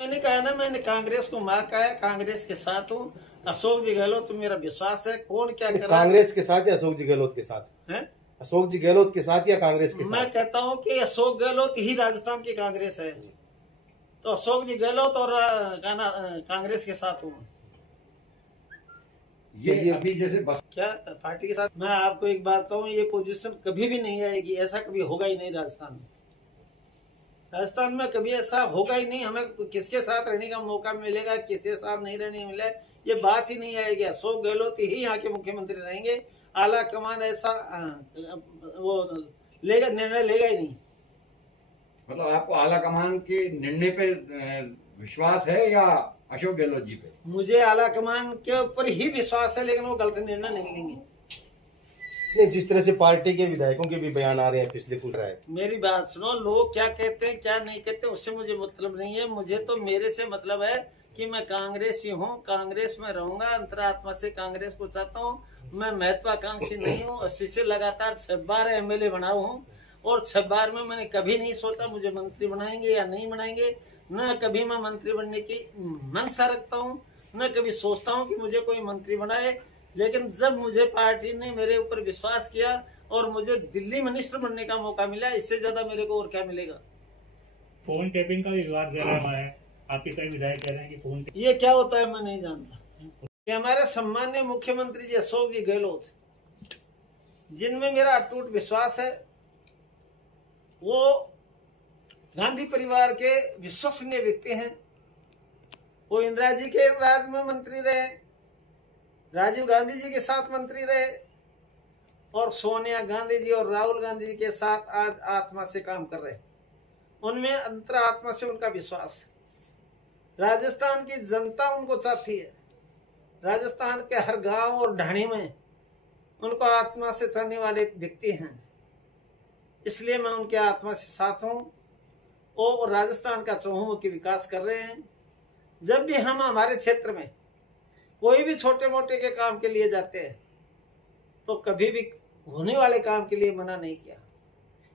मैंने कहा ना, मैंने कांग्रेस को मार का है, कांग्रेस के साथ हूँ। अशोक जी गहलोत तो मेरा विश्वास है। कौन क्या कर रहा है, कांग्रेस के साथ या अशोक जी गहलोत के साथ है? अशोक जी गहलोत के साथ या कांग्रेस के मैं साथ? कहता हूँ कि अशोक गहलोत ही राजस्थान की कांग्रेस है, तो अशोक जी गहलोत और कांग्रेस के साथ हूँ। ये अभी जैसे बस क्या पार्टी के साथ? मैं आपको एक बात कहूँ, ये पोजीशन कभी भी नहीं आएगी, ऐसा कभी होगा ही नहीं राजस्थान में। राजस्थान में कभी ऐसा होगा ही नहीं। हमें किसके साथ रहने का मौका मिलेगा, किसके साथ नहीं रहने मिले, ये बात ही नहीं आएगी। अशोक गहलोत ही यहाँ के मुख्यमंत्री रहेंगे। आला कमान ऐसा वो लेगा, निर्णय लेगा ही नहीं। मतलब आपको आला कमान के निर्णय पे विश्वास है या अशोक गहलोत जी पे? मुझे आला कमान के ऊपर ही विश्वास है, लेकिन वो गलत निर्णय नहीं लेंगे। नहीं, जिस तरह से पार्टी के विधायकों के भी बयान आ रहे हैं पिछले कुछ रहा है। मेरी बात सुनो, लोग क्या कहते हैं क्या नहीं कहते उससे मुझे मतलब नहीं है। मुझे तो मेरे से मतलब है कि मैं कांग्रेसी हूँ, कांग्रेस में रहूंगा, अंतरात्मा से कांग्रेस को चाहता हूँ। मैं महत्वाकांक्षी नहीं हूँ। 80 से लगातार 6 बार एमएलए बना हूँ, और 6 बार में मैंने कभी नहीं सोचा मुझे मंत्री बनाएंगे या नहीं बनाएंगे। न कभी मैं मंत्री बनने की मनसा रखता हूँ, न कभी सोचता हूँ कि मुझे कोई मंत्री बनाए। लेकिन जब मुझे पार्टी ने मेरे ऊपर विश्वास किया और मुझे दिल्ली मिनिस्टर बनने का मौका मिला, इससे ज्यादा मेरे को और क्या मिलेगा। फोन टैपिंग का भी विवाद गहरा हुआ है। आपके कई विधायक कह रहे हैं कि फोन ये क्या होता है मैं नहीं जानता। ये हमारे सम्मान्य मुख्यमंत्री जी अशोक जी गहलोत, जिनमें मेरा अटूट विश्वास है, वो गांधी परिवार के विश्वसनीय व्यक्ति हैं। वो इंदिरा जी के राज में मंत्री रहे, राजीव गांधी जी के साथ मंत्री रहे, और सोनिया गांधी जी और राहुल गांधी जी के साथ आज आत्मा से काम कर रहे। उनमें अंतरात्मा से उनका विश्वास है। राजस्थान की जनता उनको चाहती है। राजस्थान के हर गांव और ढाणी में उनको आत्मा से चाहने वाले व्यक्ति हैं। इसलिए मैं उनके आत्मा से साथ हूं। और राजस्थान का चहुमुखी विकास कर रहे हैं। जब भी हम हमारे क्षेत्र में कोई भी छोटे मोटे के काम के लिए जाते हैं, तो कभी भी होने वाले काम के लिए मना नहीं किया।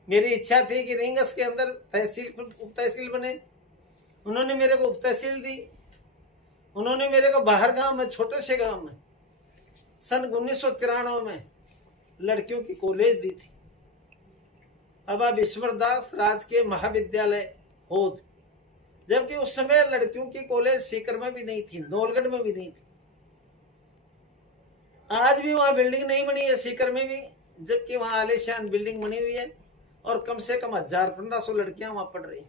मेरी इच्छा थी कि रिंगस के अंदर तहसील उप तहसील बने, उन्होंने मेरे को उप तहसील दी। उन्होंने मेरे को बाहर गांव में, छोटे से गांव में सन 1993 में लड़कियों की कॉलेज दी थी। बाबा विश्वदास राजकीय महाविद्यालय होद, जबकि उस समय लड़कियों की कॉलेज सीकर में भी नहीं थी, नौलगढ़ में भी नहीं थी। आज भी वहां बिल्डिंग नहीं बनी है सीकर में भी, जबकि वहां आलीशान बिल्डिंग बनी हुई है, और कम से कम 1000-1500 लड़कियां वहां पढ़ रही।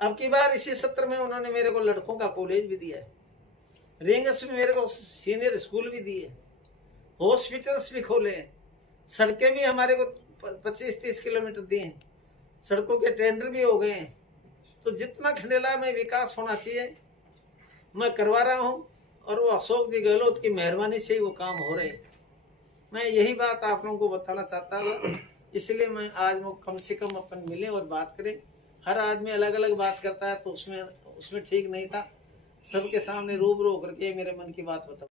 अब की बार इसी सत्र में उन्होंने मेरे को लड़कों का कॉलेज भी दिया है। रिंगस में मेरे को सीनियर स्कूल भी दिए, हॉस्पिटल्स भी खोले हैं, सड़कें भी हमारे को 25-30 किलोमीटर दिए हैं, सड़कों के टेंडर भी हो गए हैं। तो जितना खंडेला में विकास होना चाहिए मैं करवा रहा हूं, और वो अशोक जी गहलोत की मेहरबानी से ही वो काम हो रहे हैं। मैं यही बात आप लोगों को बताना चाहता था, इसलिए मैं आज वो कम से कम अपन मिले और बात करें। हर आदमी अलग अलग बात करता है, तो उसमें ठीक नहीं था सबके सामने रूबरू होकर के मेरे मन की बात बता।